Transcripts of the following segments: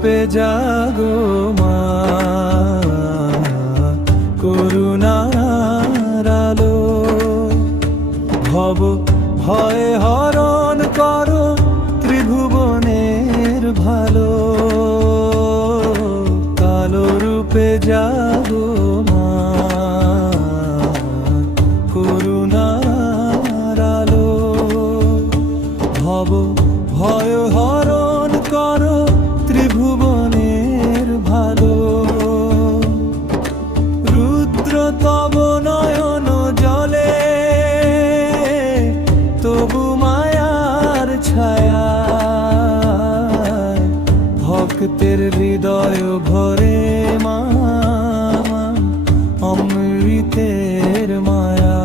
রূপে জাগো মা, করুণার আলো। ভব ভয় হরণ করো ত্রিভুবনের ভালো, কালো রূপে জাগো মা, করুণার আলো। ভব ভয় হরণ করো ত্রিভুবনের ভালো, রুদ্র তব নয়ন জলে, তবু মায়ার ছায়া, ভক্তের হৃদয় ভরে মা, অমৃতের মায়া।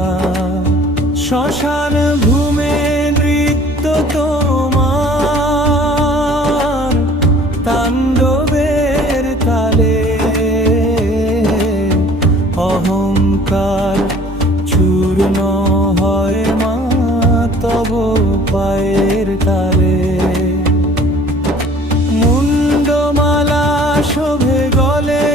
শ্মশান ভূমে নৃত্য তোমার, তাণ্ডবের তালে, অহংকার চূর্ণ হয় মা তব পায়ের তালে। মুন্ডমালা শোভে গলে,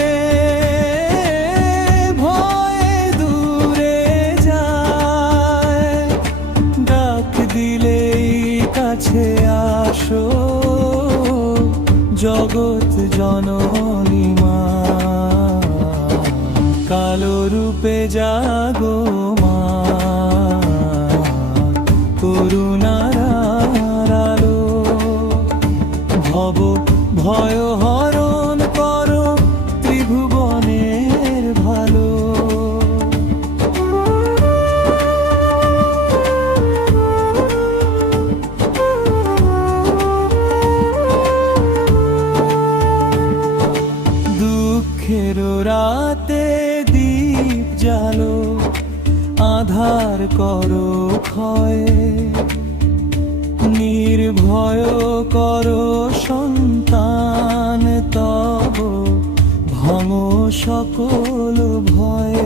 ভয়ে দূরে যায়, ডাক দিলেই কাছে আসো, জগৎ জননী মা, কালো রূপে জাগো মা, করুণার আলো। ভব ভয় হরণ করো ত্রিভুবনের ভালো। দুঃখের রাতে দীপ জালো, আধার করো ক্ষয়, নির্ভয় করো সন্তান তব, ভাঙো সকল ভয়।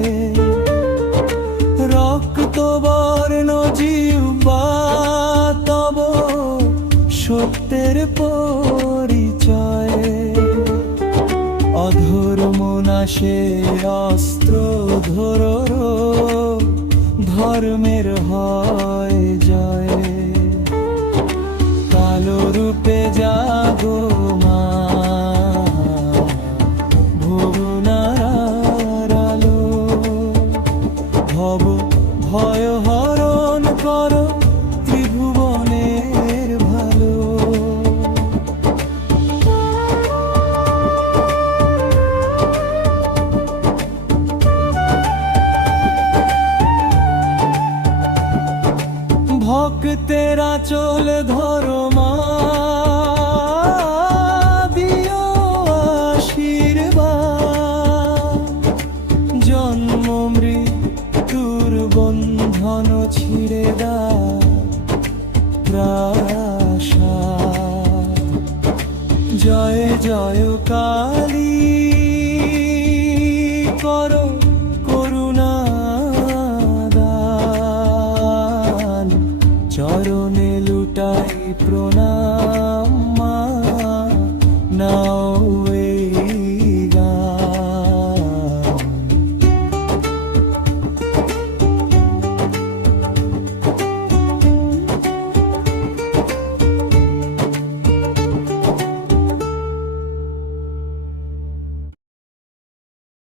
রক্ত বর্ণ জিহ্বা তব, সত্যের পরিচয়, অধর্ম নাশে অস্ত্র ধরো, ধর্মের হয় জয়। কালো রূপে জাগো মা, ভুবনার আলো। ভব ভয় হরণ করো ত্রিভুবনের ভালো। ভক্তের আঁচল ধরো মা, দিও আশীর্বাদ, জন্ম মৃত্যুর বন্ধন ছিঁড়ে দাও প্রাসাদ। জয় জয় কালী করো করুণা দান, চরণে লুটাই প্রণাম।